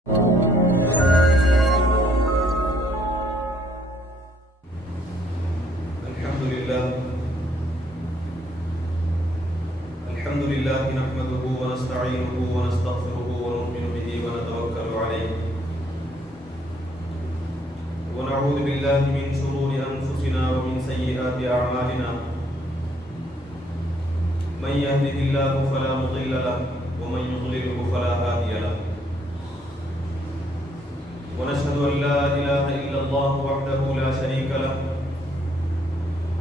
الحمد لله نحمده ونستعينه ونستغفره ونؤمن به ونتوكل عليه ونعوذ بالله من شرور أنفسنا ومن سيئات أعمالنا من يهده الله فلا مضل له ومن يضلله فلا هادي له ونشهد أن لا إله إلا الله وحده لا شريك له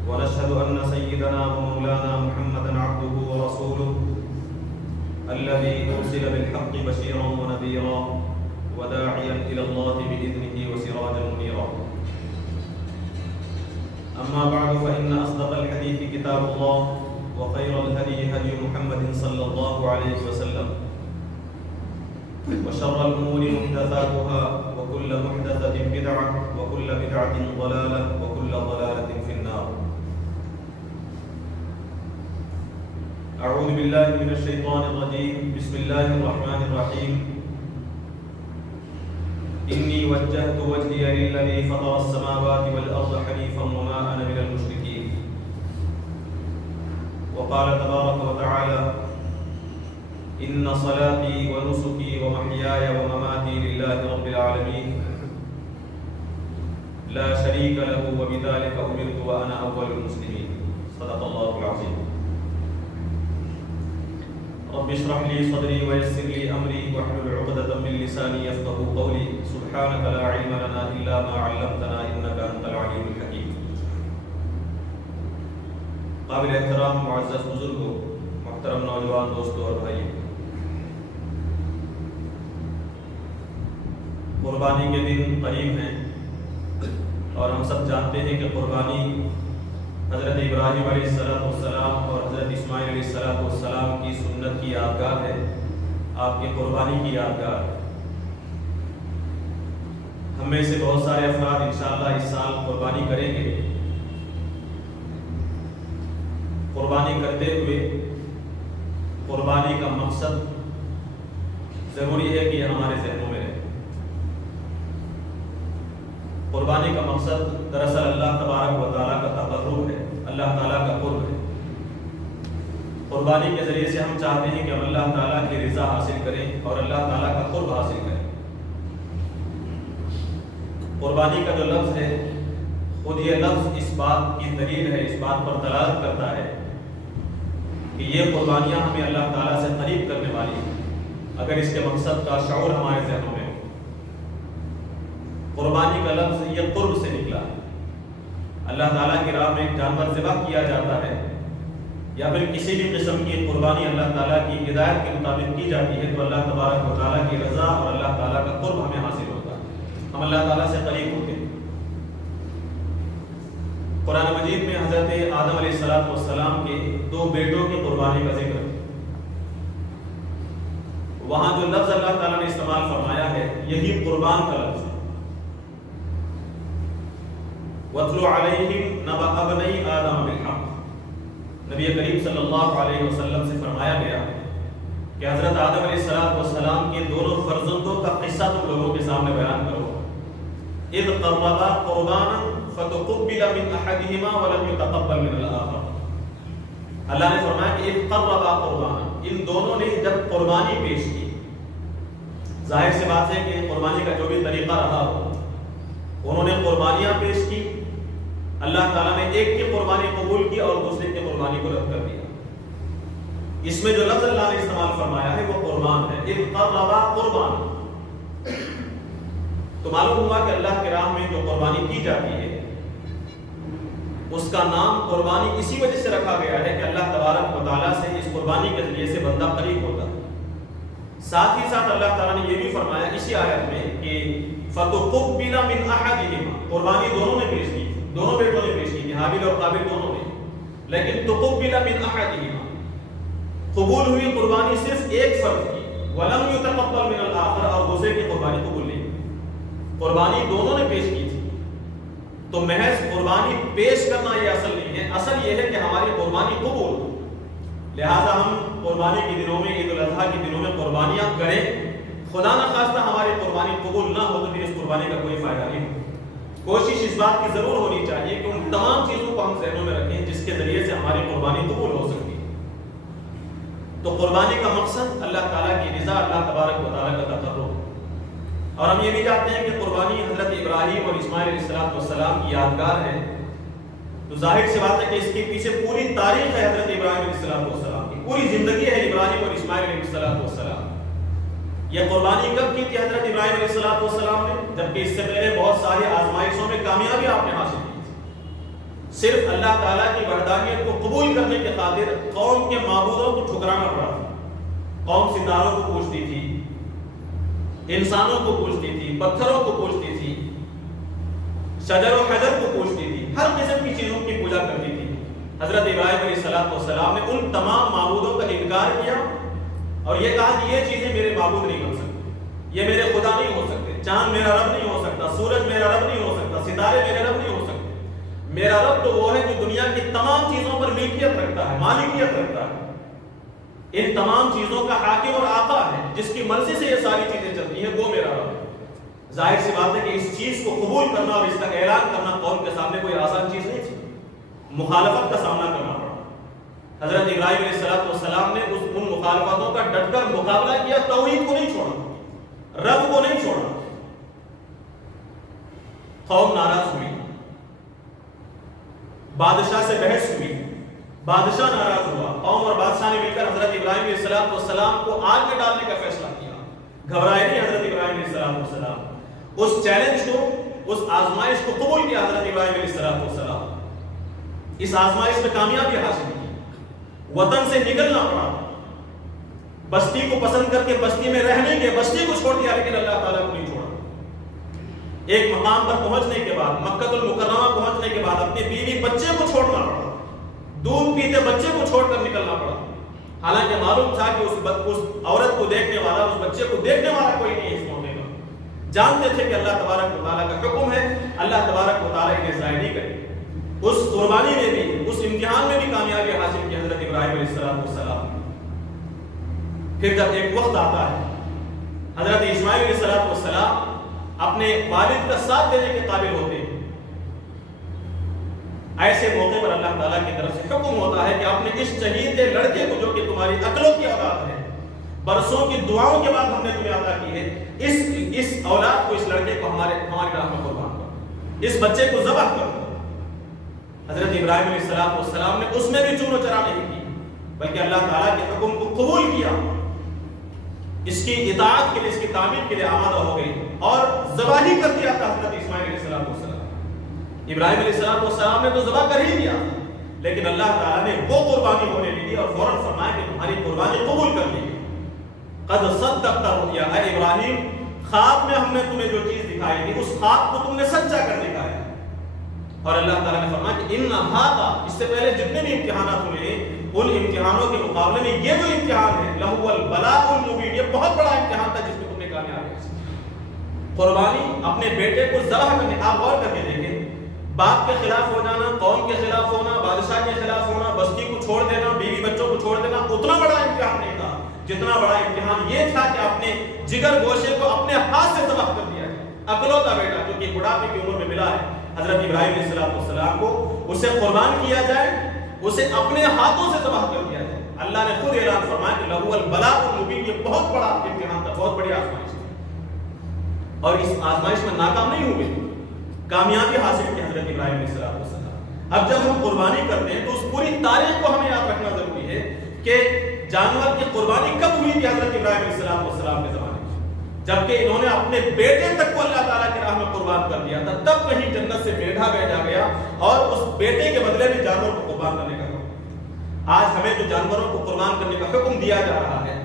ونشهد أن سيدنا ومولانا محمدا عبده ورسوله الذي أرسل بالحق بشيرا ونذيرا وداعيا إلى الله بإذنه وسراجا منيرا. أما بعد فإن أصدق الحديث كتاب الله وخير الهدي هدي محمد صلى الله عليه وسلم وشر الأمور محدثاتها وكل محدثة بدعة وكل بدعة ضلالة وكل ضلالة في النار. أعوذ بالله من الشيطان الرجيم. بسم الله الرحمن الرحيم. إني وجهت وجهي للذي فطر السماوات والأرض حنيفا وما أنا من المشركين. وقال تبارك وتعالى إن صلاتي ونسكي ومحياي ومماتي لله رب العالمين لا شريك له وبذلك أمرت وأنا أول المسلمين. صدق الله العظيم. رب اشرح لي صدري ويسر لي أمري واحلل عقدة من لساني يفقهوا قولي. سبحانك لا علم لنا إلا ما علمتنا إنك أنت العليم الحكيم. قابل احترام معزز بزرگوں، محترم نوجوان دوستوں اور بھائیوں، قربانی کے دن قریب ہیں اور ہم سب جانتے ہیں کہ قربانی حضرت ابراہیم علیہ السلام اور حضرت اسماعیل علیہ السلام کی سنت کی یادگار ہے، آپ کی قربانی کی یادگار ہے. ہم میں سے بہت سارے افراد انشاءاللہ اس سال قربانی کریں گے. قربانی کرتے ہوئے قربانی کا مقصد ضروری ہے کہ یہ ہمارے ذہنوں میں رہے. قربانی کا مقصد دراصل اللہ تبارک و تعالیٰ کا تقرب ہے، اللہ تعالیٰ کا قرب ہے. قربانی کے ذریعے سے ہم چاہتے ہیں کہ ہم اللہ تعالیٰ کی رضا حاصل کریں اور اللہ تعالیٰ کا قرب حاصل کریں. قربانی کا جو لفظ ہے خود یہ لفظ اس بات کی دلیل ہے، اس بات پر دلالت کرتا ہے کہ یہ قربانیاں ہمیں اللہ تعالیٰ سے قریب کرنے والی ہیں اگر اس کے مقصد کا شعور ہمارے ذہنوں میں ہو. قربانی کا لفظ یہ قرب سے نکلا ہے. اللہ تعالیٰ کی راہ میں ایک جانور ذبح کیا جاتا ہے یا پھر کسی بھی قسم کی قربانی اللہ تعالیٰ کی ہدایت کے مطابق کی جاتی ہے تو اللہ تبارک و تعالیٰ کی رضا اور اللہ تعالیٰ کا قرب ہمیں حاصل ہوتا ہے، ہم اللہ تعالیٰ سے قریب ہوتے ہیں. قرآن مجید میں حضرت آدم علیہ السلام کے 2 بیٹوں کی قربانی کا ذکر ہے. وہاں جو لفظ اللہ تعالیٰ نے استعمال فرمایا ہے یہی قربان کا لفظ ہے. وَاتْلُ عَلَيْهِمْ نَبَأَ ابْنَيْ آدَمَ بِالْحَقِّ. نبی کریم صلی اللہ علیہ وسلم سے فرمایا گیا کہ حضرت آدم علیہ السلام کے دونوں فرزندوں کا قصہ تم لوگوں کے سامنے بیان کرو. اذ قربا قربانا فتقبل من احدهما ولم يتقبل من الاخر. اللہ نے فرمایا کہ اذ قربا قربانا، ان دونوں نے جب قربانی پیش کی، ظاہر سی بات ہے کہ قربانی کا جو بھی طریقہ رہا ہو، انہوں نے قربانیاں پیش کی، اللہ تعالیٰ نے ایک کی قربانی قبول کی اور دوسرے کی قربانی کو رد کر دیا. اس میں جو لفظ اللہ نے استعمال فرمایا ہے وہ قربان ہے. اذ قربا قربان، تو معلوم ہوا کہ اللہ کے راہ میں جو قربانی کی جاتی ہے اس کا نام قربانی اسی وجہ سے رکھا گیا ہے کہ اللہ تبارک و تعالیٰ سے اس قربانی کے ذریعے سے بندہ قریب ہوتا ہے. ساتھ ہی ساتھ اللہ تعالیٰ نے یہ بھی فرمایا اسی آیت میں کہ فَتُقُبِّلَ مِنْ أَحَدِهِمَا، قربانی دونوں نے پیش کی، دونوں بیٹوں نے پیش کی تھی، حابیل اور قابل دونوں نے، لیکن تُقُبِّلَ مِنْ أَحَدِهِمَا، قبول ہوئی قربانی صرف ایک فرد کی، وَلَمْ يُتَقَبَّلْ مِنَ الْآخَرِ، اور دوسرے کی قربانی قبول نہیں. قربانی دونوں نے پیش کی تھی. تو محض قربانی پیش کرنا یہ اصل نہیں ہے، اصل یہ ہے کہ ہماری قربانی قبول ہو. لہٰذا ہم قربانی کے دنوں میں، عید الاضحیٰ کے دنوں میں قربانیاں کریں، خدا نہ خواستہ ہماری قربانی قبول نہ ہو تو پھر اس قربانی کا کوئی فائدہ نہیں ہو۔ کوشش اس بات کی ضرور ہونی چاہیے کہ ان تمام چیزوں کو ہم ذہنوں میں رکھیں جس کے ذریعے سے ہماری قربانی قبول ہو سکتی ہے۔ تو قربانی کا مقصد اللہ تعالیٰ کی رضا، اللہ تبارک و تعالیٰ کا تقرب، اور ہم یہ بھی جانتے ہیں کہ قربانی حضرت ابراہیم اور اسماعیل علیہ السلام کی یادگار ہے، تو ظاہر سی بات ہے کہ اس کے پیچھے پوری تاریخ ہے حضرت ابراہیم علیہ السلام کی، پوری زندگی ہے ابراہیم اور اسماعیل علیہ السلام۔ یہ قربانی کب کی تھی حضرت ابراہیم علیہ السلام نے؟ جبکہ اس سے پہلے بہت ساری آزمائشوں میں کامیابی آپ نے حاصل کی تھی۔ صرف اللہ تعالیٰ کی وحدانیت کو قبول کرنے کے خاطر قوم کے معبودوں کو ٹھکرانا پڑا تھا۔ قوم ستاروں کو پوجتی تھی، انسانوں کو پوجتی تھی، پتھروں کو پوجتی تھی، شجر و حجر کو پوجتی تھی، ہر قسم کی چیزوں کی پوجا کرتی تھی۔ حضرت ابراہیم علیہ السلام نے ان تمام معبودوں کا انکار کیا اور یہ کہا کہ یہ چیزیں میرے معبود نہیں بن سکتے، یہ میرے خدا نہیں ہو سکتے، چاند میرا رب نہیں ہو سکتا، سورج میرا رب نہیں ہو سکتا، ستارے میرے رب نہیں ہو سکتے۔ میرا رب تو وہ ہے جو دنیا کی تمام چیزوں پر ملکیت رکھتا ہے، مالکیت رکھتا ہے، ان تمام چیزوں کا حاکم اور آقا ہے، جس کی مرضی سے یہ ساری چیزیں چلتی ہیں، وہ میرا رب ہے۔ ظاہر سی بات ہے کہ اس چیز کو قبول کرنا اور اس کا اعلان کرنا قوم کے سامنے کوئی آسان چیز نہیں تھی، مخالفت کا سامنا کرنا پڑا۔ حضرت ابراہیم علیہ السلام نے ان مخالفتوں کا ڈٹ کر مقابلہ کیا، توحید کو نہیں چھوڑا، رب کو نہیں چھوڑا۔ قوم ناراض ہوئی، بادشاہ سے بحث ہوئی، بادشاہ ناراض ہوا، قوم اور بادشاہ نے مل کر حضرت ابراہیم علیہ السلام کو آگ میں ڈالنے کا فیصلہ کیا۔ گھبرائے نہیں حضرت ابراہیم علیہ السلام، اس چیلنج کو، اس آزمائش کو قبول کیا حضرت ابراہیم علیہ السلام۔ اس آزمائش میں کامیابی حاصل کی، وطن سے نکلنا پڑا، بستی کو پسند کر کے بستی میں رہ نہیں گئے، بستی کو چھوڑ دیا، لیکن اللہ تعالیٰ کو نہیں چھوڑا۔ ایک مقام پر پہنچنے کے بعد، مکہ المکرمہ پہنچنے کے بعد اپنی بیوی بچے کو چھوڑنا پڑا، دودھ پیتے بچے کو چھوڑ کر نکلنا پڑا، حالانکہ معلوم تھا کہ اس عورت کو دیکھنے والا، اس بچے کو دیکھنے والا کوئی نہیں ہے اس موقع پر۔ جانتے تھے کہ اللہ تبارک و تعالیٰ کا حکم ہے، اللہ تبارک و تعالیٰ انہیں ضائع نہیں کرے۔ اس قربانی میں بھی، اس امتحان میں بھی کامیابی حاصل کی حضرت ابراہیم علیہ السلام۔ پھر جب ایک وقت آتا ہے حضرت اسماعیل علیہ السلام اپنے والد کا ساتھ دینے کے قابل ہوتے ہیں، ایسے موقع پر اللہ تعالیٰ کی طرف سے حکم ہوتا ہے کہ اپنے اس شہید لڑکے کو، جو کہ تمہاری عقلوں کی اولاد ہے، برسوں کی دعاؤں کے بعد ہم نے تمہیں عطا کی ہے، اس اولاد کو، اس لڑکے کو ہماری راہ میں قربان کرو، اس بچے کو ذبح کرو۔ حضرت ابراہیم علیہ السلام نے اس میں بھی چون و چرا نہیں کی، بلکہ اللہ تعالیٰ کے حکم کو قبول کیا، اس کی اطاعت کے لیے، اس کی تعمیر کے لیے آمادہ ہو گئی اور ذبح ہی کر دیا تھا حضرت اسماعیل علیہ السلام۔ ابراہیم علیہ السلام نے تو ذبح کر ہی دیا، لیکن اللہ تعالیٰ نے وہ قربانی ہونے لی اور فوراً فرمایا کہ تمہاری قربانی قبول کر لی۔ قد صدقت الرؤیا، اے ابراہیم، خواب میں ہم نے تمہیں جو چیز دکھائی تھی اس خواب کو تم نے سچا کر دکھایا۔ اور اللہ تعالیٰ نے فرمایا کہ ان ھذا، اس سے پہلے جتنے بھی امتحانات ہوئے ان امتحانوں کے مقابلے میں یہ جو امتحان ہے، لہو البلاء المبین، یہ بہت بڑا امتحان تھا جس میں تم نے کامیابی حاصل کی۔ قربانی اپنے بیٹے کو ذبح کرنے، آپ غور کر کے دیکھیں، باپ کے خلاف ہو جانا، قوم کے خلاف ہونا، بادشاہ کے خلاف ہونا، بستی کو چھوڑ دینا، بیوی بچوں کو چھوڑ دینا، اتنا بڑا امتحان نہیں تھا جتنا بڑا امتحان یہ تھا کہ اپنے جگر گوشے کو اپنے ہاتھ سے ذبح کر دیا جائے۔ اکلوتا بیٹا جو کہ بڑھاپے کی عمر میں ملا ہے حضرت ابراہیم علیہ السلام کو، اسے قربان کیا جائے، اسے اپنے ہاتھوں سے ذبح کر دیا جائے۔ اللہ نے خود اعلان فرمایا کہ لہو البلاء المبین، یہ بہت بڑا امتحان تھا، بہت بڑی آزمائش تھی، اور اس آزمائش میں ناکام نہیں ہوئے، کامیابی حاصل کی حضرت ابراہیم علیہ السلام۔ اب جب ہم قربانی کرتے ہیں تو اس پوری تاریخ کو ہمیں یاد رکھنا ضروری ہے کہ جانور کی قربانی کب ہوئی تھی حضرت ابراہیم علیہ السلام کے زمانے میں، جبکہ انہوں نے اپنے بیٹے تک کو اللہ تعالیٰ کی راہ میں قربان کر دیا تھا، تب کہیں جنت سے میڈھا بھیجا گیا اور اس بیٹے کے بدلے میں جانور کو قربان کرنے کا حکم۔ آج ہمیں جو جانوروں کو قربان کرنے کا حکم دیا جا رہا ہے،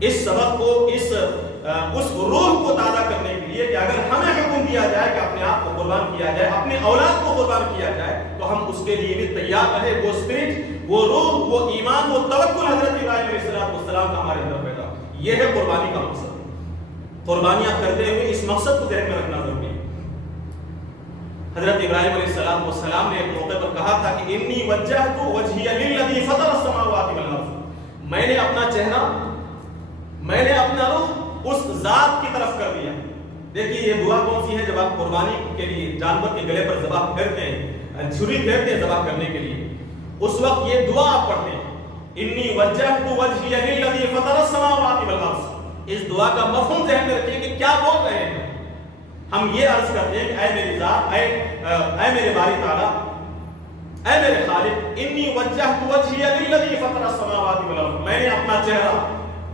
اس سبق کو، اس روح کو تازہ کرنے کے لیے کہ اگر ہمیں حکم دیا جائے کہ اپنے آپ کو قربان کیا جائے، اپنے اولاد کو قربان کیا جائے، تو ہم اس کے لیے بھی تیار رہے۔ وہ اسپرٹ، وہ روح، وہ ایمان، وہ توکل حضرت ابراہیم علیہ السلام کا ہمارے اندر پیدا، یہ ہے قربانی کا مقصد۔ قربانیاں کرتے ہوئے اس مقصد کو ذہن میں رکھنا ضروری ہے۔ حضرت ابراہیم علیہ السلام نے ایک موقع پر کہا تھا کہ انی وجہت وجہی للذی فطر السماوات والارض، میں نے اپنا چہرہ، میں نے اپنا رخ اس ذات کی طرف کر دیا. دیکھیے یہ دعا کون سی ہے؟ جب آپ قربانی کے لیے جانور کے گلے پر ذبح پھیرتے ہیں، چھری پھیرتے ہیں ذبح کرنے کے لیے، اس وقت یہ دعا آپ پڑھتے ہیں، انی وجہت وجہی للذی فطر السماوات والارض. اس دعا کا مفہوم ذہن میں رکھیے کہ کیا بول رہے ہیں. ہم یہ عرض کرتے ہیں کہ اے میری ذات، اے میرے باری تعالیٰ، اے میرے خالق، انی وجہت وجہی للذی فطر السماوات والارض. میں نے اپنا چہرہ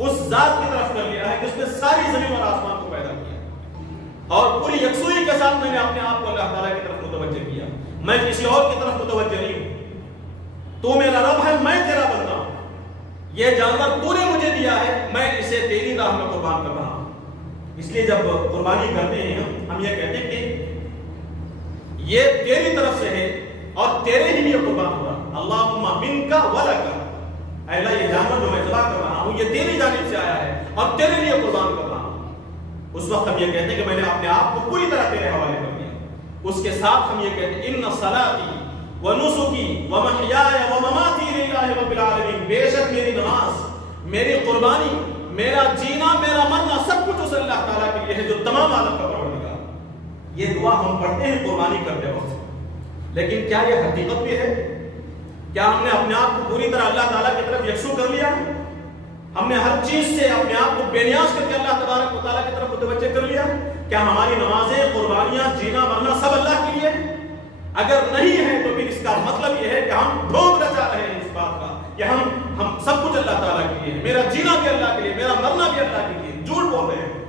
اس ذات کی طرف کر لیا ہے جس نے ساری زمین اور آسمان کو پیدا کیا، اور پوری یکسوئی کے ساتھ میں نے اپنے آپ کو اللہ تعالیٰ کی طرف متوجہ کیا. میں کسی اور کی طرف متوجہ نہیں ہوں. تو میرا رب ہے، میں تیرا بندہ ہوں. یہ جانور تو نے مجھے دیا ہے، میں اسے تیری راہ میں قربان کر رہا ہوں. اس لیے جب قربانی کرتے ہیں ہم یہ کہتے ہیں کہ یہ تیری طرف سے ہے اور تیرے ہی لیے قربان ہو رہا. اللہم منک ولک، اے اللہ یہ جانور جو میں ذبح کر رہا ہوں یہ تیری جانب سے آیا ہے اور تیرے لیے قربان کر رہا ہوں. اس وقت ہم یہ کہتے ہیں کہ میں نے اپنے آپ کو پوری طرح تیرے حوالے کر دیا. اس کے ساتھ ہم یہ کہتے ہیں ان صلاتی ونسکی ومحیای ومماتی للہ رب العالمین. بے شک میری نماز، میری قربانی، میرا جینا، میرا مرنا سب کچھ اس اللہ تعالیٰ کے لیے ہے جو تمام عالم کا پروردگار. یہ دعا ہم پڑھتے ہیں قربانی کرتے وقت، لیکن کیا یہ حقیقت بھی ہے؟ کیا ہم نے اپنے آپ کو پوری طرح اللہ تعالیٰ کی طرف یکسو کر لیا؟ ہم نے ہر چیز سے اپنے آپ کو بے نیاز کر کے اللہ تبارک و تعالیٰ کی طرف متوجہ کر لیا؟ کیا ہماری نمازیں، قربانیاں، جینا مرنا سب اللہ کے لیے؟ اگر نہیں ہے تو پھر اس کا مطلب یہ ہے کہ ہم ڈھونگ رچا رہے ہیں اس بات کا کہ ہم سب کچھ اللہ تعالیٰ کے لیے ہے، میرا جینا بھی اللہ کے لیے، میرا مرنا بھی اللہ کے لیے. جھوٹ بول رہے ہیں.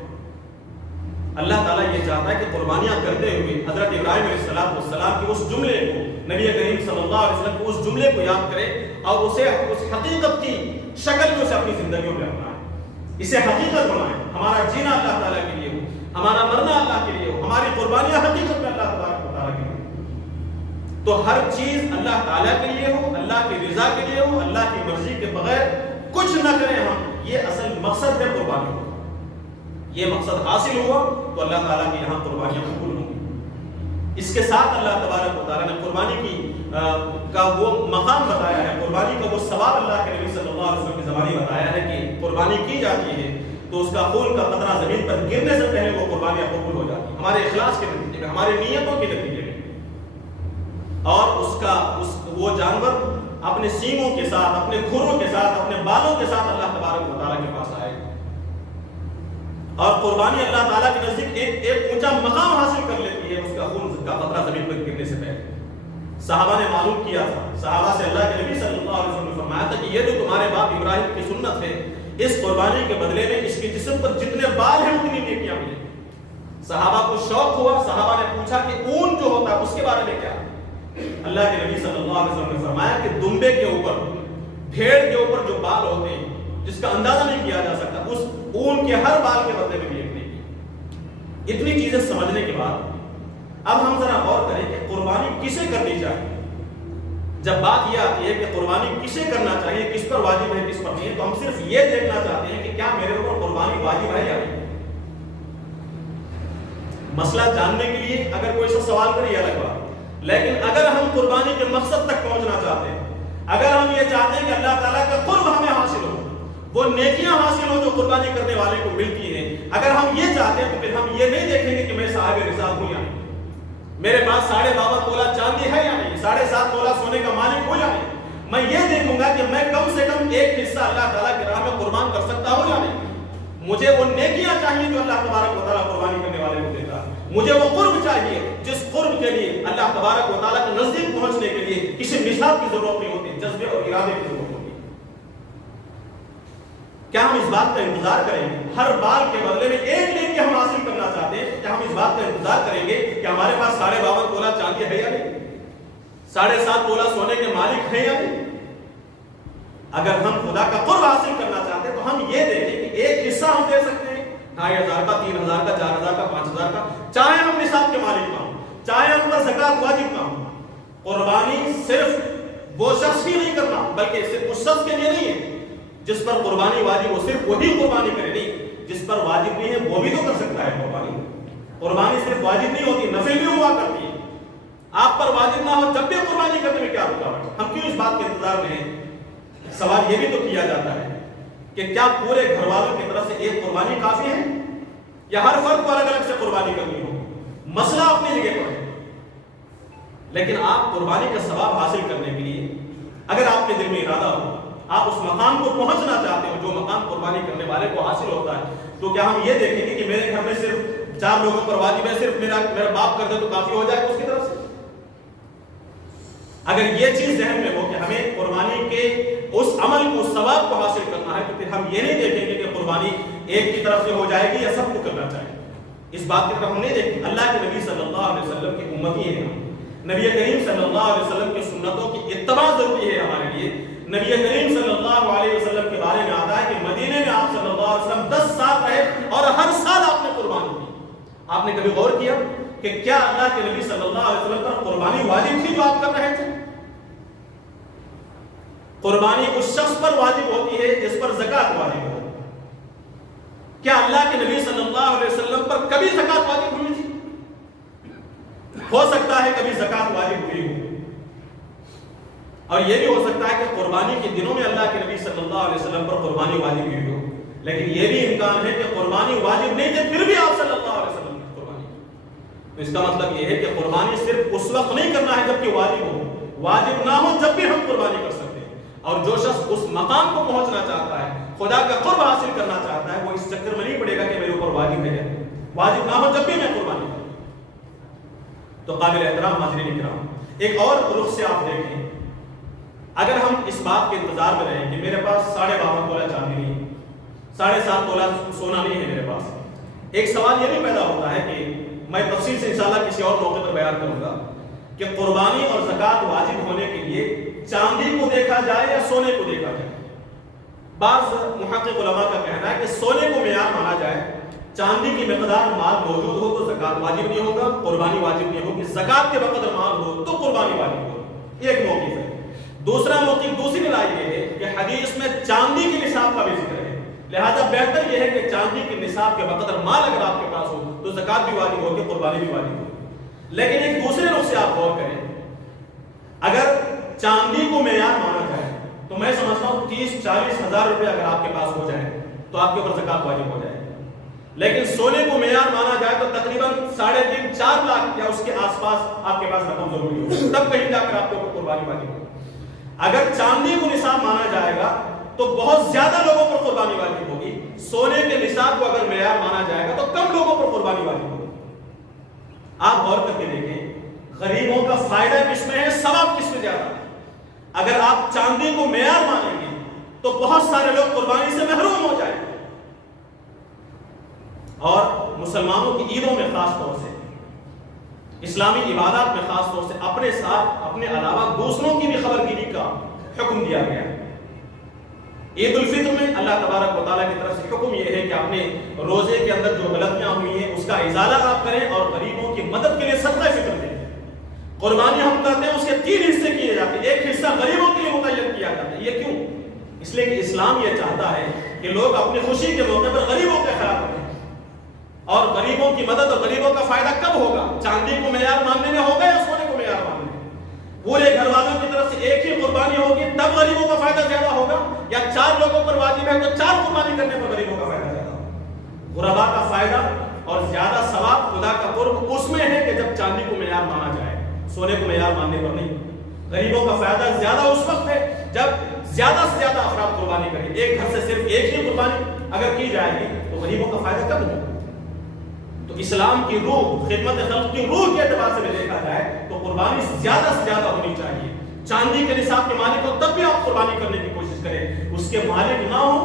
اللہ تعالیٰ یہ چاہتا ہے کہ قربانیاں کرتے ہوئے حضرت ابراہیم علیہ السلام کے اس جملے کو، نبی کریم صلی اللہ علیہ وسلم کو اس جملے کو یاد کرے اور اسے اس حقیقت کی شکل میں اسے اپنی زندگیوں میں اپنائیں، اسے حقیقت بنائیں. ہمارا جینا اللہ تعالیٰ کے لیے ہو، ہمارا مرنا اللہ کے لیے ہو، ہماری قربانیاں حقیقت میں اللہ تبارک و تعالیٰ کے لیے. تو ہر چیز اللہ تعالیٰ کے لیے ہو، اللہ کی رضا کے لیے ہو، اللہ کی مرضی کے بغیر کچھ نہ کریں ہم. یہ اصل مقصد ہے قربانی کا. یہ مقصد حاصل ہوا تو اللہ تعالیٰ کی یہاں قربانیاں قبول ہوں گی. اس کے ساتھ اللہ تبارک و تعالیٰ نے قربانی کی کا وہ مقام بتایا ہے، قربانی کا وہ ثواب اللہ کے نبی صلی اللہ علیہ وسلم کی زبانی بتایا ہے کہ قربانی کی جاتی ہے تو اس کا خون کا قطرہ زمین پر گرنے سے پہلے وہ قربانیاں قبول ہو جاتی ہیں، ہمارے اخلاص کے نتیجے میں، ہمارے نیتوں کے نتیجے میں. اور وہ جانور اپنے سینگوں کے ساتھ، اپنے کھروں کے ساتھ، اپنے بالوں کے ساتھ اللہ تبارک و تعالیٰ کے پاس آئے. اور قربانی اللہ تعالیٰ کے نزدیک ایک اونچا مقام حاصل کر لیتی ہے اس کا خون کا قطرہ زمین پر گرنے سے پہلے. صحابہ نے معلوم کیا تھا، صحابہ سے اللہ کے نبی صلی اللہ علیہ وسلم نے فرمایا تھا کہ یہ جو تمہارے باپ ابراہیم کی سنت ہے، اس قربانی کے بدلے میں اس کے جسم پر جتنے بال ہیں اتنی نیکیاں ملیں. صحابہ کو شوق ہوا، صحابہ نے پوچھا کہ اون جو ہوتا ہے اس کے بارے میں کیا؟ اللہ کے نبی صلی اللہ علیہ وسلم نے فرمایا کہ دمبے کے اوپر، بھیڑ کے اوپر جو بال ہوتے ہیں جس کا اندازہ نہیں کیا جا سکتا، اس اون کے ہر بال کے بدلے میں بھی ایک نیکی. اتنی چیزیں سمجھنے کے بعد اب ہم ذرا غور کریں کہ قربانی کسے کرنی چاہیے. جب بات یہ آتی ہے کہ قربانی کسے کرنا چاہیے، کس پر واجب ہے کس پر نہیں ہے، تو ہم صرف یہ دیکھنا چاہتے ہیں کہ کیا میرے اوپر قربانی واجب ہے یا نہیں. مسئلہ جاننے کے لیے اگر کوئی سا سوال کرے الگ بات، لیکن اگر ہم قربانی کے مقصد تک پہنچنا چاہتے ہیں، اگر ہم یہ چاہتے ہیں کہ اللہ تعالیٰ کا قرب ہمیں حاصل ہو، وہ نیکیاں حاصل ہو جو قربانی کرنے والے کو ملتی ہیں، اگر ہم یہ چاہتے ہیں تو پھر ہم یہ نہیں دیکھیں گے کہ میں صاحب نصاب ہوں یا نہیں، میرے پاس 52.5 تولہ چاندی ہے یا نہیں، 7.5 تولہ سونے کا مالک ہوں یا نہیں. میں یہ دیکھوں گا کہ میں کم سے کم ایک حصہ اللہ تعالیٰ کی راہ میں قربان کر سکتا ہوں یا نہیں. مجھے وہ نیکیاں چاہیے جو اللہ تبارک و تعالیٰ قربانی کرنے والے کو دیتا ہے. مجھے وہ قرب چاہیے جس قرب کے لیے اللہ تبارک و تعالیٰ کے نزدیک پہنچنے کے لیے کسی نصاب کی ضرورت نہیں ہوتی، جذبے اور ارادے کی ضرورت ہوتی ہے. کیا ہم اس بات کا انتظار کریں گے ہر بال کے بدلے میں ایک نیکی ہم حاصل کرنا چاہتے ہیں؟ کیا ہم اس بات کا انتظار کریں گے کہ ہمارے پاس 52.5 تولہ چاندی ہے یا نہیں، 7.5 تولہ سونے کے مالک ہیں یا نہیں؟ اگر ہم خدا کا قرب حاصل کرنا چاہتے ہیں تو ہم یہ دیکھیں کہ ایک حصہ ہم دے سکتے ہیں، 2,500 کا، 3,000 کا، 4,000 کا، 5,000 کا، چاہے ہم نصاب کے مالک نہ ہوں، چاہے ہم پر زکوٰۃ واجب نہ ہو. قربانی صرف وہ شخص ہی نہیں کرنا بلکہ صرف اس شخص کے لیے نہیں ہے جس پر قربانی واجب ہو، صرف وہی قربانی کرے. نہیں، جس پر واجب نہیں ہے وہ بھی تو کر سکتا ہے قربانی. قربانی صرف واجب نہیں ہوتی، نفل بھی ہوا کرتی ہے. آپ پر واجب نہ ہو جب بھی قربانی کرنے میں کیا رکاوٹ؟ ہم کیوں اس بات کے انتظار میں ہیں؟ سوال یہ بھی تو کیا جاتا ہے کہ کیا پورے گھر والوں کی طرف سے ایک قربانی کافی ہے یا ہر فرد کو الگ الگ سے قربانی کرنی ہو؟ مسئلہ اپنی جگہ پر ہے، لیکن آپ قربانی کا ثواب حاصل کرنے کے لیے اگر آپ کے دل میں ارادہ ہو، آپ اس مقام کو پہنچنا چاہتے ہو جو مقام قربانی کرنے والے کو حاصل ہوتا ہے، تو کیا ہم یہ دیکھیں گے کہ میرے گھر میں صرف 4 لوگوں پر واجب ہے، صرف میرا باپ کر دے تو کافی ہو جائے گا اس کی طرف سے؟ اگر یہ چیز ذہن میں ہو کہ ہمیں قربانی کے اس عمل کو، اس ثواب کو حاصل کرنا ہے، تو پھر ہم یہ نہیں دیکھیں گے کہ قربانی ایک کی طرف سے ہو جائے گی یا سب کو کرنا چاہیے، اس بات کی طرف ہم نہیں دیکھیں۔ اللہ کے نبی صلی اللہ علیہ وسلم کی امتی ہیں، نبی کریم صلی اللہ علیہ وسلم کی سنتوں کی اتباع ضروری ہے ہمارے لیے۔ نبی کریم صلی اللہ علیہ وسلم کے بارے میں آتا ہے کہ مدینے میں آپ صلی اللہ علیہ وسلم 10 سال رہے اور ہر سال آپ نے قربانی کی۔ آپ نے کبھی غور کیا کہ کیا اللہ کے نبی صلی اللہ علیہ وسلم پر قربانی واجب تھی جو آپ کر رہے تھے؟ قربانی اس شخص پر واجب ہوتی ہے جس پر زکات واجب ہو۔ کیا اللہ کے نبی صلی اللہ علیہ وسلم پر کبھی زکات واجب ہوئی تھی؟ ہو سکتا ہے کبھی زکات واجب ہوئی ہو، اور یہ بھی ہو سکتا ہے کہ قربانی کے دنوں میں اللہ کے نبی صلی اللہ علیہ وسلم پر قربانی واجب ہوئی ہو، لیکن یہ بھی امکان ہے کہ قربانی واجب نہیں تھی پھر بھی آپ صلی اللہ علیہ وسلم کی قربانی کی۔ تو اس کا مطلب یہ ہے کہ قربانی صرف اس وقت نہیں کرنا ہے جبکہ واجب ہو، واجب نہ ہو جب بھی ہم قربانی کر سکتے ہیں۔ اور جو شخص اس مقام کو پہنچنا چاہتا ہے، خدا کا قرب حاصل کرنا چاہتا ہے، وہ اس چکر میں نہیں پڑے گا کہ میرے اوپر واجب ہے، واجب نہ ہو جب بھی میں قربانی کروں۔ تو قابل احترام حاضرین کرام، ایک اور رخ سے آپ دیکھیں، اگر ہم اس بات کے انتظار میں رہیں کہ میرے پاس 52.5 تولہ چاندی نہیں ہے، 7.5 تولہ سونا نہیں ہے میرے پاس، ایک سوال یہ بھی پیدا ہوتا ہے کہ میں تفصیل سے انشاءاللہ کسی اور موقع پر بیان کروں گا کہ قربانی اور زکات واجب ہونے کے لیے چاندی کو دیکھا جائے یا سونے کو دیکھا جائے۔ بعض محقق علماء کا کہنا ہے کہ سونے کو معیار مانا جائے، چاندی کی مقدار مال موجود ہو تو زکات واجب نہیں ہوگا، قربانی واجب نہیں ہوگی، زکات کے بقدر مال ہو تو قربانی واجب ہوگی۔ یہ ایک موقف ہے۔ دوسرا موقف، دوسری رائے یہ ہے کہ حدیث میں چاندی کے نصاب کا بھی ذکر ہے، لہذا بہتر یہ ہے کہ چاندی کے نصاب کے بقدر مال اگر آپ کے پاس ہو تو زکات بھی واجب ہوگی، قربانی بھی واجب ہوگی۔ لیکن ایک دوسرے رخ سے آپ غور کریں، اگر چاندی کو معیار مانا جائے تو میں سمجھتا ہوں 30-40 ہزار روپے اگر آپ کے پاس ہو جائے تو آپ کے اوپر زکات واجب ہو جائے، لیکن سونے کو معیار مانا جائے تو تقریباً 3.5-4 لاکھ یا اس کے آس پاس آپ کے پاس رقم ضروری ہو، تب کہیں جا کر آپ کے اوپر قربانی واجب ہو۔ اگر چاندی کو نصاب مانا جائے گا تو بہت زیادہ لوگوں پر قربانی واجب ہوگی، سونے کے نصاب کو اگر معیار مانا جائے گا تو کم لوگوں پر قربانی واجب ہوگی۔ آپ غور کر کے دیکھیں، غریبوں کا فائدہ کس میں ہے، ثواب کس میں زیادہ ہے؟ اگر آپ چاندی کو معیار مانیں گے تو بہت سارے لوگ قربانی سے محروم ہو جائیں گے، اور مسلمانوں کی عیدوں میں خاص طور سے، اسلامی عبادات میں خاص طور سے اپنے ساتھ اپنے علاوہ دوسروں کی بھی خبر گیری کا حکم دیا گیا ہے۔ عید الفطر میں اللہ تبارک و تعالیٰ کی طرف سے حکم یہ ہے کہ اپنے روزے کے اندر جو غلطیاں ہوئی ہیں اس کا ازالہ آپ کریں اور غریبوں کی مدد کے لیے صدقہ فطر دیں۔ قربانی ہم کرتے ہیں اس کے 3 حصے کیے جاتے ہیں، ایک حصہ غریبوں کے لیے متعین کیا جاتا ہے۔ یہ کیوں؟ اس لیے کہ اسلام یہ چاہتا ہے کہ لوگ اپنی خوشی کے موقع پر غریبوں کا خیال رکھیں، اور غریبوں کی مدد اور غریبوں کا فائدہ کب ہوگا؟ چاندی کو معیار ماننے میں ہوگا یا سونے کو معیار ماننے میں؟ پورے گھر والوں کی طرف سے ایک ہی قربانی ہوگی تب غریبوں کا فائدہ زیادہ ہوگا، یا 4 لوگوں پر واجب ہے تو 4 قربانی کرنے پر غریبوں کا فائدہ زیادہ ہوگا؟ غربا کا فائدہ اور زیادہ ثواب، خدا کا قرب اس میں ہے کہ جب چاندی کو معیار مانا جائے، سونے کو معیار ماننے پر نہیں۔ غریبوں کا فائدہ زیادہ اس وقت ہے جب زیادہ سے زیادہ افراد قربانی کریں، ایک گھر سے صرف ایک ہی قربانی اگر کی جائے گی تو غریبوں کا فائدہ کب ہوگا؟ تو اسلام کی روح، خدمت خلق کی روح کے اعتبار سے دیکھا جائے تو قربانی زیادہ سے زیادہ ہونی چاہیے۔ چاندی کے نصاب کے مالک ہو تب بھی آپ قربانی کرنے کی کوشش کریں، اس کے مالک نہ ہو،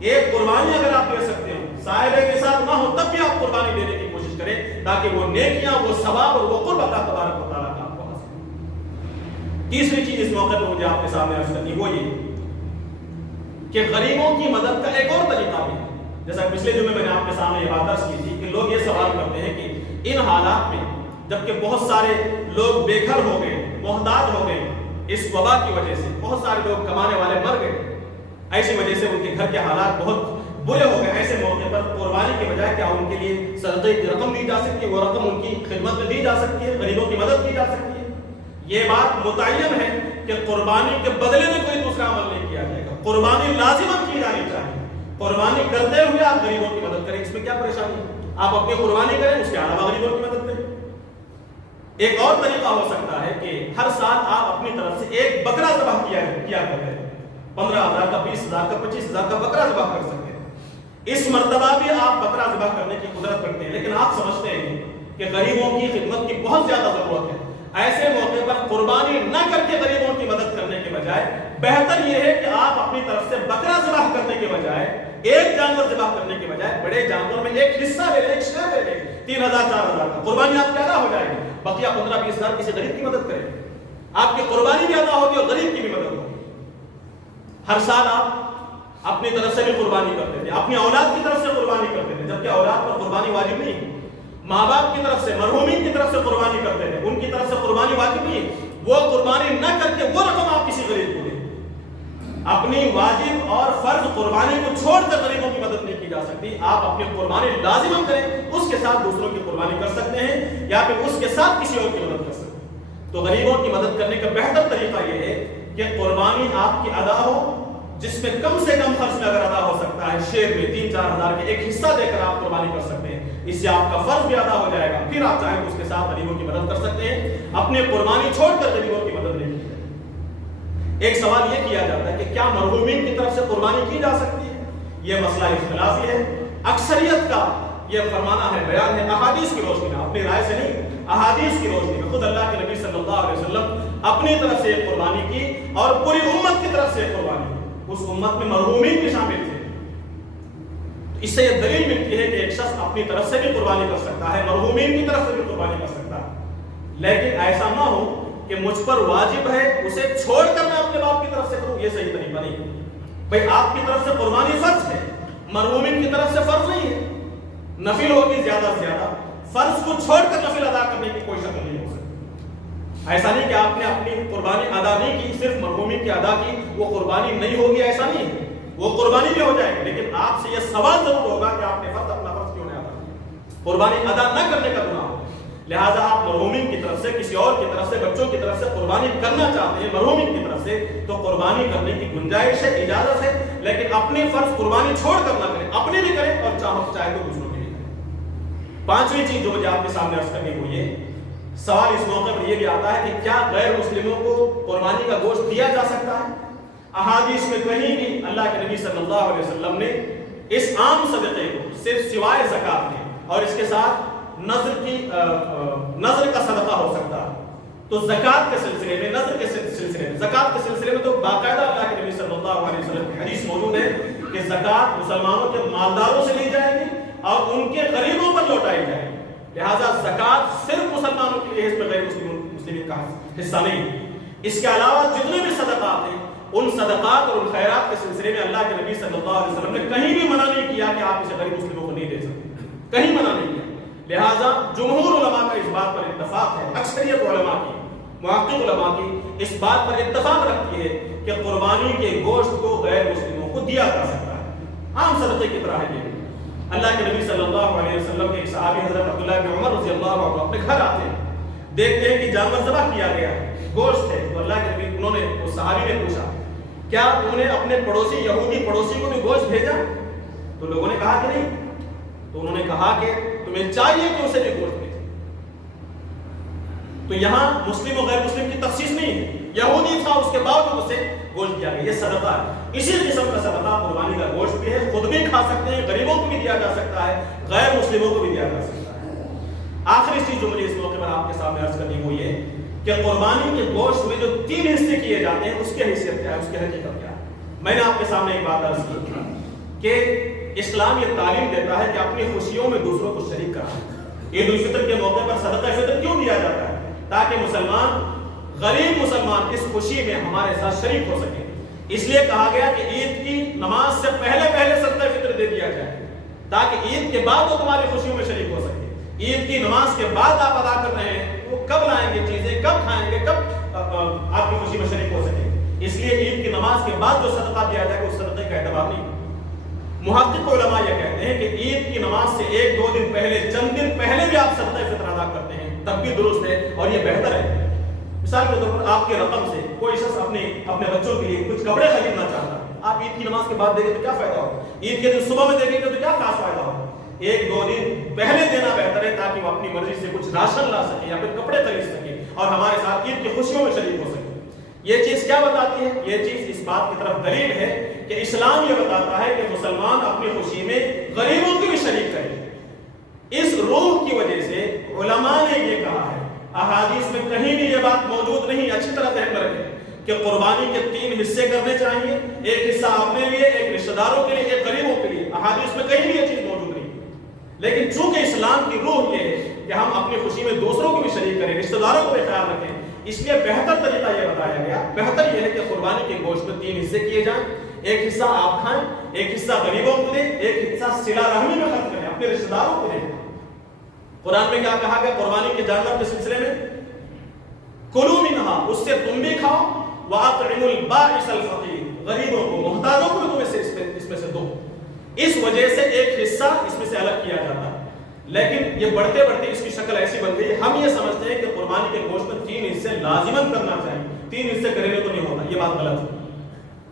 ایک قربانی اگر آپ دے سکتے ہو، صاحب کے ساتھ نہ ہو تب بھی آپ قربانی دینے کی کوشش کریں، تاکہ وہ نیکیاں، وہ ثواب اور وہ قرب اللہ تبارک و تعالیٰ کا آپ کو حاصل ہو۔ تیسری چیز اس موقع پر مجھے آپ کے سامنے عرض کرنی وہ یہ کہ غریبوں کی مدد کا ایک اور طریقہ بھی ہے۔ جیسا پچھلے جمعے میں نے آپ کے سامنے یہ بات عرض کی تھی کہ لوگ یہ سوال کرتے ہیں کہ ان حالات میں جبکہ بہت سارے لوگ بے گھر ہو گئے، محتاج ہو گئے، اس وبا کی وجہ سے بہت سارے لوگ کمانے والے مر گئے، ایسی وجہ سے ان کے گھر کے حالات بہت برے ہو گئے، ایسے موقع پر قربانی کے بجائے کیا ان کے لیے صدقے کی رقم دی جا سکتی ہے، وہ رقم ان کی خدمت میں دی جا سکتی ہے، غریبوں کی مدد کی جا سکتی ہے؟ یہ بات متعین ہے کہ قربانی کے بدلے میں کوئی دوسرا عمل نہیں کیا جائے گا، قربانی لازماً کی جانی چاہیے. قربانی کرتے ہوئے آپ غریبوں کی مدد کریں, اس میں کیا پریشانی ہے؟ آپ اپنی قربانی کریں, اس کے علاوہ غریبوں کی مدد کریں. ایک اور طریقہ ہو سکتا ہے کہ ہر سال آپ اپنی طرف سے ایک بکرا ذبح کیا کرتے ہیں. 15,000 کا, 20,000 کا, 25,000 کا بکرا ذبح کر سکتے ہیں. اس مرتبہ بھی آپ بکرا ذبح کرنے کی قدرت رکھتے ہیں, لیکن آپ سمجھتے ہیں کہ غریبوں کی خدمت کی بہت زیادہ ضرورت ہے. ایسے موقع پر قربانی نہ کر کے غریبوں کی مدد کرنے کے بجائے بہتر یہ ہے کہ آپ اپنی طرف سے بکرا ذبح کرنے کے بجائے, ایک جانور ذبح کرنے کے بجائے بڑے جانور میں ایک حصہ لے لیں, ایک شیئر لے لیں, 3,000 4,000 کا. قربانی آپ کی ادا ہو جائے گی. بقیہ 15-20,000 کسی غریب کی مدد کریں. آپ کی قربانی بھی ادا ہوگی اور غریب کی بھی مدد ہوگی. ہر سال آپ اپنی طرف سے بھی قربانی کرتے تھے, اپنی اولاد کی طرف سے قربانی کرتے تھے, جبکہ اولاد پر قربانی واجب نہیں ہے. ماں باپ کی طرف سے, مرحومین کی طرف سے قربانی کرتے تھے, ان کی طرف سے قربانی واجب نہیں ہے. وہ قربانی نہ کر کے وہ رقم آپ کسی غریب کو دیں. اپنی واجب اور فرض قربانی کو چھوڑ کر غریبوں کی مدد نہیں کی جا سکتی. آپ اپنی قربانی لازماً کریں, اس کے ساتھ دوسروں کی قربانی کر سکتے ہیں یا پھر اس کے ساتھ کسی اور کی مدد کر سکتے ہیں. تو غریبوں کی مدد کرنے کا بہتر طریقہ یہ ہے کہ قربانی آپ کی ادا ہو, جس میں کم سے کم خرچ میں اگر ادا ہو سکتا ہے, شیئر میں 3-4 ہزار کے ایک حصہ دے کر آپ قربانی کر سکتے ہیں. اس سے آپ کا فرض بھی ادا ہو جائے گا. پھر آپ چاہیں تو اس کے ساتھ غریبوں کی مدد کر سکتے ہیں. اپنے قربانی چھوڑ کر غریبوں کی مدد نہیں کی. ایک سوال یہ کیا جاتا ہے کہ کیا مرحومین کی طرف سے قربانی کی جا سکتی ہے؟ یہ مسئلہ اختلافی ہے. اکثریت کا یہ فرمانا ہے, بیان ہے احادیث کی روشنی میں, اپنی رائے سے نہیں, احادیث کی روشنی میں. خود اللہ کے نبی صلی اللہ علیہ وسلم اپنی طرف سے ایک قربانی کی اور پوری امت کی طرف سے ایک قربانی کی. اس امت میں مرحومین بھی شامل تھے. اس سے یہ دلیل ملتی ہے کہ ایک شخص اپنی طرف سے بھی قربانی کر سکتا ہے, مرحومین کی طرف سے بھی قربانی کر سکتا ہے. لیکن ایسا نہ ہو کہ مجھ پر واجب ہے, اسے چھوڑ کر میں اپنے باپ کی طرف سے کروں, یہ صحیح طریقہ نہیں. بھئی آپ کی طرف سے قربانی فرض ہے, مرحومین کی طرف سے فرض نہیں ہے. نفل ہوگی زیادہ سے زیادہ, فرض کو چھوڑ کر نفل ادا کرنے کی کوئی شکل نہیں ہو سکتی. ایسا نہیں کہ آپ نے اپنی قربانی ادا نہیں کی, صرف مرحومین کی ادا کی, وہ قربانی نہیں ہوگی, ایسا نہیں ہے. وہ قربانی بھی ہو جائے گی, لیکن آپ سے یہ سوال ضرور ہوگا کہ آپ نے اپنا فرض کیوں نہیں ادا کیا. قربانی ادا نہ کرنے کا گناہ ہوگا. لہٰذا آپ مرحومین کی طرف سے, کسی اور کی طرف سے, بچوں کی طرف سے قربانی کرنا چاہتے ہیں مرحومین کی طرف سے, تو قربانی کرنے کی گنجائش ہے, اجازت ہے, لیکن اپنی فرض قربانی چھوڑ کر نہ کریں. اپنی بھی کریں اور چاہے تو دوسروں کی بھی کریں. پانچویں چیز جو مجھے آپ کے سامنے عرض کرنی ہوئی ہے, سوال اس موقع پر یہ بھی آتا ہے کہ کیا غیر مسلموں کو قربانی کا گوشت دیا جا سکتا ہے؟ احادیث میں کہیں بھی اللہ کے نبی صلی اللہ علیہ وسلم نے اس عام صدقے کو صرف سوائے زکات کے, اور اس کے ساتھ نظر کا صدقہ ہو سکتا ہے, تو زکات کے سلسلے میں, نظر کے سلسلے میں, زکات کے سلسلے میں تو باقاعدہ اللہ کے نبی صلی اللہ علیہ وسلم کی حدیث موجود ہے کہ زکات مسلمانوں کے مالداروں سے لی جائے گی اور ان کے غریبوں پر لوٹائی جائے گی. لہذا زکات صرف مسلمانوں کے لیے ہے, اس میں غیر مسلمین کا حصہ نہیں. اس کے علاوہ جتنے بھی صدقات ہیں, ان صدقات اور ان خیرات کے سلسلے میں اللہ کے نبی صلی اللہ علیہ وسلم نے کہیں بھی منع نہیں کیا کہ آپ اسے غریب مسلموں کو نہیں دے سکتے, کہیں منع نہیں کیا. لہذا جمہور علماء کا اس بات پر اتفاق ہے, اکثریت علماء کی, محقق علماء کی اس بات پر اتفاق رکھتی ہے کہ قربانی کے گوشت کو غیر مسلموں کو دیا جا سکتا ہے. عام صدقے کی طرح ہے یہ. اللہ کے نبی صلی اللہ علیہ وسلم کے ایک صحابی حضرت عبداللہ بن عمر رضی اللہ عنہ اپنے گھر آتے ہیں, دیکھتے ہیں کہ جانور ذبح کیا گیا ہے, گوشت ہے. تو اللہ کے نبی, انہوں نے, اس صحابی نے پوچھا, کیا تم نے اپنے پڑوسی یہودی پڑوسی کو بھی گوشت بھیجا؟ تو لوگوں نے کہا کہ نہیں. تو انہوں نے کہا کہ تمہیں چاہیے کہ اسے بھی گوشت بھیجے. تو یہاں مسلم و غیر مسلم کی تخصیص نہیں ہے, یہودی تھا اس کے باوجود اسے گوشت دیا گیا. یہ صدقہ ہے. اسی قسم کا صدقہ قربانی کا گوشت بھی ہے, خود بھی کھا سکتے ہیں, غریبوں کو بھی دیا جا سکتا ہے, غیر مسلموں کو بھی دیا جا سکتا ہے. آخری چیز جو مجھے اس موقع پر آپ کے سامنے عرض کرنی ہوئی ہے کہ قربانی کے گوشت میں جو 3 حصے کیے جاتے ہیں, اس کی حیثیت کیا ہے, اس کی حقیقت کیا ہے. میں نے آپ کے سامنے ایک بات عرض کی کہ اسلام یہ تعلیم دیتا ہے کہ اپنی خوشیوں میں دوسروں کو شریک کرنا. عید الفطر کے موقع پر صدقہ فطر کیوں دیا جاتا ہے؟ تاکہ مسلمان, غریب مسلمان اس خوشی میں ہمارے ساتھ شریک ہو سکے. اس لیے کہا گیا کہ عید کی نماز سے پہلے صدقہ فطر دے دیا جائے, تاکہ عید کے بعد وہ تمہاری خوشیوں میں شریک ہو سکے. عید کی نماز کے بعد آپ ادا کر رہے ہیں, وہ کب لائیں گے چیزیں, کب کھائیں گے, کب آپ کی خوشی میں شریک ہو سکے. اس لیے عید کی نماز کے بعد جو صدقہ دیا جائے گا اس صدقے کا اعتبار نہیں. محقق علماء یہ کہتے ہیں کہ عید کی نماز سے 1-2 دن پہلے, چند دن پہلے بھی آپ صدقہ فطر ادا کرتے ہیں, تب بھی درست ہے اور یہ بہتر ہے. مثال کے طور پر آپ کے رقم سے کوئی شخص اپنے بچوں کے لیے کچھ کپڑے خریدنا چاہتا ہے, آپ عید کی نماز کے بعد دیکھیں تو کیا فائدہ ہوگا؟ عید کے دن صبح میں دیکھیں گے تو کیا خاص فائدہ ہوگا؟ ایک دو دن پہلے دینا بہتر ہے تاکہ وہ اپنی مرضی سے کچھ راشن لا سکے یا پھر کپڑے خرید سکے اور ہمارے ساتھ عید کی خوشیوں میں شریک ہو سکے۔ یہ چیز کیا بتاتی ہے؟ یہ چیز اس بات کی طرف دلیل ہے کہ اسلام یہ بتاتا ہے کہ مسلمان اپنی خوشی میں غریبوں کی بھی شریک کرے۔ اس روح کی وجہ سے علماء نے یہ کہا ہے، احادیث میں کہیں بھی یہ بات موجود نہیں، اچھی طرح ذہن میں رکھیں کہ قربانی کے 3 حصے کرنے چاہیے، ایک حصہ اپنے لیے، ایک رشتہ داروں کے لیے، ایک غریبوں کے لیے۔ احادیث میں کہیں بھی یہ چیز موجود نہیں، لیکن چونکہ اسلام کی روح یہ ہے کہ ہم اپنی خوشی میں دوسروں کو بھی شریک کریں، رشتہ داروں کو بھی خیال رکھیں، اس لیے بہتر طریقہ یہ بتایا گیا، بہتر یہ ہے کہ قربانی کے گوشت میں 3 حصے کیے جائیں، ایک حصہ آپ کھائیں، ایک حصہ غریبوں کو دیں، ایک حصہ صلہ رحمی میں خرچ کریں، اپنے رشتہ داروں کو دیں۔ قرآن میں کیا کہا گیا قربانی کے جانور کے سلسلے میں؟ کلوا منھا، اس سے تم بھی کھاؤ، واطعموا البائس الفقیر، غریبوں کو، محتاجوں کو بھی تم اس میں سے دو۔ اس وجہ سے ایک حصہ اس میں سے الگ کیا جاتا ہے، لیکن یہ بڑھتے بڑھتے اس کی شکل ایسی بن گئی، ہم یہ سمجھتے ہیں کہ قربانی کے گوشت میں 3 حصے لازماً کرنا چاہیے، 3 حصے کریں گے تو نہیں ہوتا، یہ بات غلط ہے۔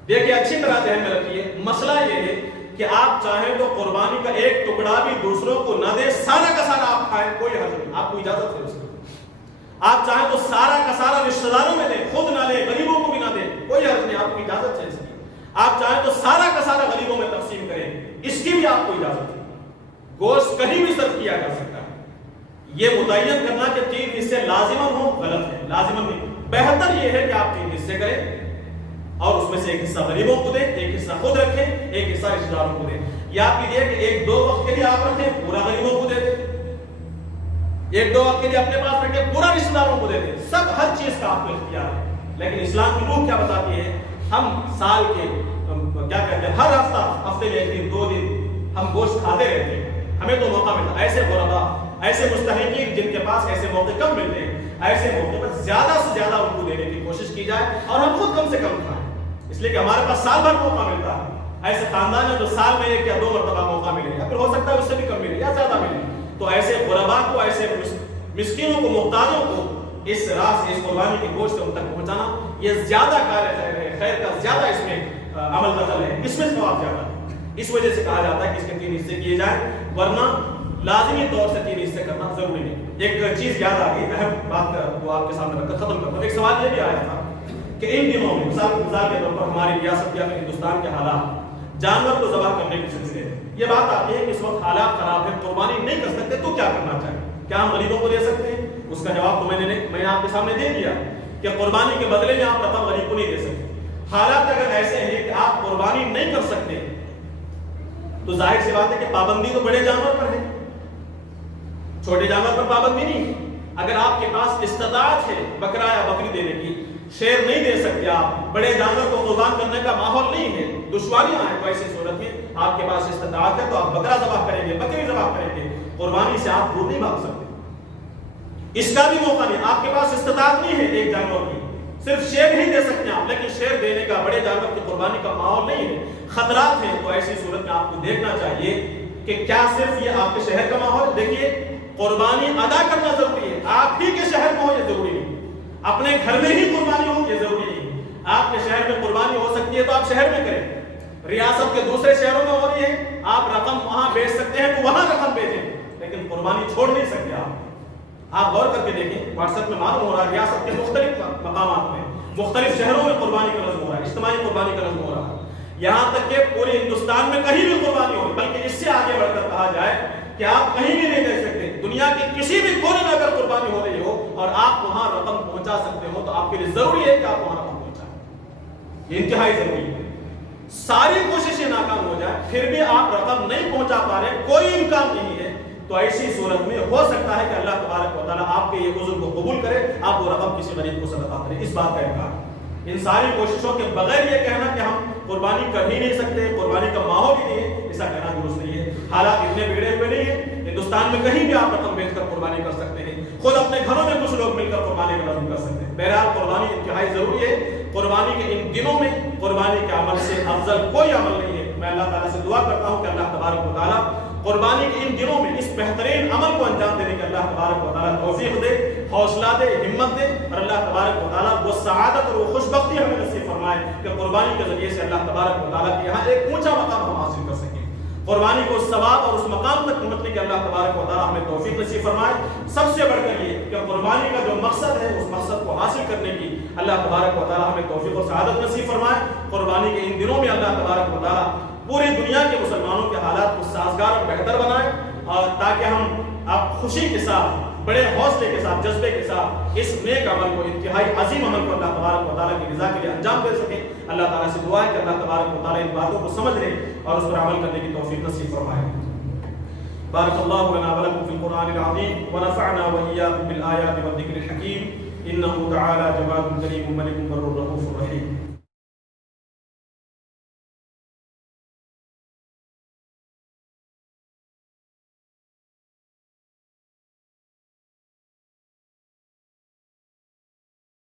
دیکھیے اچھی طرح ذہن میں رکھیے، مسئلہ یہ ہے کہ آپ چاہیں تو قربانی کا ایک ٹکڑا بھی دوسروں کو نہ دیں، سارا کا سارا آپ کھائیں، کوئی حرج نہیں، آپ کو اجازت ہے اس کی۔ آپ چاہیں تو سارا کا سارا رشتہ داروں میں دیں، خود نہ لیں، غریبوں کو بھی نہ دیں، کوئی حرج نہیں، آپ کو اجازت ہے اس کی۔ آپ چاہیں تو سارا کا سارا غریبوں میں تقسیم کریں، اس کی بھی آپ کو اجازت ہے۔ گوشت کہیں بھی صرف کیا جا سکتا ہے، یہ متعین کرنا کہ 3 حصے لازماً ہوں غلط ہے، لازماً نہیں۔ بہتر یہ ہے کہ آپ 3 حصے کریں اور اس میں سے ایک حصہ غریبوں کو دیں، ایک حصہ خود رکھیں، ایک حصہ رشتہ داروں کو دیں، یا آپ کیجئے کہ 1-2 وقت کے لیے آپ رکھیں، پورا غریبوں کو دے دیں، 1-2 وقت کے لیے اپنے پاس رکھیں، پورا رشتہ داروں کو دے دیں، سب ہر چیز کا آپ کو اختیار ہے۔ لیکن اسلام کی روح کیا بتاتی ہے؟ ہم سال کے کیا کہتے ہیں، ہر ہفتے میں 1 دن 2 دن ہم گوشت کھاتے رہتے ہیں، ہمیں تو موقع ملتا ہے۔ ایسے غربا، ایسے مستحقین جن کے پاس ایسے موقع کم ملتے ہیں، ایسے موقع پر زیادہ سے زیادہ ان کو دینے کی کوشش کی جائے اور ہم خود کم سے کم کھائیں، اس لیے کہ ہمارے پاس سال بھر موقع ملتا ہے۔ ایسے خاندان ہے جو سال میں 1 یا 2 مرتبہ موقع ملے، یا پھر ہو سکتا ہے اس سے بھی کم ملے یا زیادہ ملے، تو ایسے غربا کو، ایسے مسکینوں کو، محتاجوں کو اس راہ سے، اس قربانی کے گوشت ان تک پہنچانا، یہ زیادہ کار خیر ہے، خیر کا زیادہ اس میں عمل دخل ہے، اس میں ثواب زیادہ ہے۔ اس وجہ سے کہا جاتا ہے کہ اس کے 3 حصے کیے جائیں، ورنہ لازمی طور سے 3 حصے کرنا ضروری نہیں۔ ایک چیز یاد آ گئی، اہم بات وہ آپ کے سامنے رکھ کر ختم کرتا ہوں۔ ایک سوال یہ بھی آیا تھا کہ ان دنوں میں مثال کے طور پر ہماری ریاست یا ہندوستان کے حالات جانور کو ذبح کرنے کے سلسلے میں یہ بات آتی ہے کہ اس وقت حالات خراب ہے، قربانی نہیں کر سکتے، تو کیا کرنا چاہیے؟ کیا ہم غریبوں کو دے سکتے ہیں؟ اس کا جواب تو میں نے آپ کے سامنے دے دیا کہ قربانی کے بدلے میں آپ رقم غریب کو نہیں دے سکتے۔ حالات اگر ایسے ہیں کہ آپ قربانی نہیں کر سکتے تو ظاہر سی بات ہے کہ پابندی تو بڑے جانور پر ہے، چھوٹے جانور پر پابندی نہیں۔ اگر آپ کے پاس استطاعت ہے بکرا یا بکری دینے کی، شیر نہیں دے سکتے آپ، بڑے جانور کو قربان کرنے کا ماحول نہیں ہے، دشواریاں ہیں، تو ایسی صورت میں آپ کے پاس استطاعت ہے تو آپ بکرا ذبح کریں گے، بکری ذبح کریں گے، قربانی سے آپ دور نہیں بھاگ سکتے، اس کا بھی موقع نہیں۔ آپ کے پاس استطاعت نہیں ہے ایک جانور کی، صرف شیر نہیں دے سکتے آپ، لیکن شیر دینے کا، بڑے جانور کی قربانی کا ماحول نہیں ہے، خطرات ہیں، تو ایسی صورت میں آپ کو دیکھنا چاہیے کہ کیا صرف یہ آپ کے شہر کا ماحول، دیکھیے قربانی ادا کرنا ضروری ہے، آپ ہی کے شہر میں ہو یہ ضروری نہیں، اپنے گھر میں ہی قربانی ہو یہ ضروری نہیں، آپ کے شہر میں قربانی ہو سکتی ہے تو آپ شہر میں کریں، ریاست کے دوسرے شہروں میں ہو رہی ہے، آپ رقم وہاں بیچ سکتے ہیں تو وہاں رقم بیچیں، لیکن قربانی چھوڑ نہیں سکتے آپ غور کر کے دیکھیں، واٹس ایپ میں معلوم ہو رہا ہے ریاست کے مختلف مقامات میں، مختلف شہروں میں قربانی کا رسم ہو رہا ہے، اجتماعی قربانی کا رسم ہو رہا ہے، یہاں تک کہ پورے ہندوستان میں کہیں بھی قربانی ہو، بلکہ اس سے آگے بڑھ کر کہا جائے کہ آپ کہیں بھی نہیں دے سکتے، دنیا کے کسی بھی کونے میں اگر قربانی ہو رہی ہو اور آپ وہاں رقم پہنچا سکتے ہو تو آپ کے لیے ضروری ہے کہ آپ وہاں رقم پہنچائیں، یہ انتہائی ضروری ہے۔ ساری کوششیں ناکام ہو جائیں پھر بھی آپ رقم نہیں پہنچا پا رہے، کوئی امکان نہیں ہے، تو ایسی صورت میں ہو سکتا ہے کہ اللہ تبارک و تعالیٰ آپ کے یہ عذر کو قبول کرے، آپ وہ رقم کسی غریب کو صدقہ کریں، اس بات کا امکان۔ ان ساری کوششوں کے بغیر یہ کہنا کہ ہم قربانی کر ہی نہیں سکتے، قربانی کا ماحول ہی نہیں ہے، ایسا کہنا درست نہیں ہے۔ حالات اتنے بگڑے ہوئے نہیں ہیں، ہندوستان میں کہیں بھی آپ رقم بیچ کر قربانی کر سکتے ہیں، خود اپنے گھروں میں کچھ لوگ مل کر قربانی کا عزم کر سکتے ہیں۔ بہرحال قربانی انتہائی ضروری ہے، قربانی کے ان دنوں میں قربانی کے عمل سے افضل کوئی عمل نہیں ہے۔ میں اللہ تعالیٰ سے دعا کرتا ہوں کہ اللہ تبارک و تعالیٰ قربانی کے ان دنوں میں اس بہترین عمل کو انجام دینے کے اللہ تبارک و تعالیٰ توفیق دے، حوصلہ دے، ہمت دے، اور اللہ تبارک و تعالیٰ وہ سعادت اور وہ خوش بختی ہمیں نصیب فرمائے۔ فرمائے کہ قربانی کے ذریعے سے اللہ تبارک و تعالیٰ کے یہاں ایک اونچا مقام ہم حاصل کر سکیں، قربانی کو ثواب اور اس مقام تک پہنچنے کے اللہ تبارک و تعالیٰ ہمیں توفیق نصیب فرمائے۔ سب سے بڑھ کر یہ کہ قربانی کا جو مقصد ہے اس مقصد کو حاصل کرنے کی اللہ تبارک و تعالیٰ ہمیں توفیق اور سعادت نصیب فرمائے۔ قربانی کے ان دنوں میں اللہ تبارک و تعالیٰ پوری دنیا کے مسلمانوں کے حالات کو سازگار اور بہتر بنائے، اور تاکہ ہم اب خوشی کے ساتھ، بڑے حوصلے کے ساتھ، جذبے کے ساتھ اس نیک عمل کو، انتہائی عظیم عمل کو اللہ تبارک و تعالیٰ کی رضا کے لیے انجام دے سکیں۔ اللہ تعالیٰ سے دعا ہے کہ اللہ تبارک و تعالیٰ ان باتوں کو سمجھ لے اور اس پر عمل کرنے کی توفیق نصیب فرمائے۔ بارک اللہ لنا ولکم فی القرآن العظیم ونفعنا وإیاکم بالآیات والذکر الحکیم، انہ تعالی جواد کریم ملک بر رؤوف رحیم۔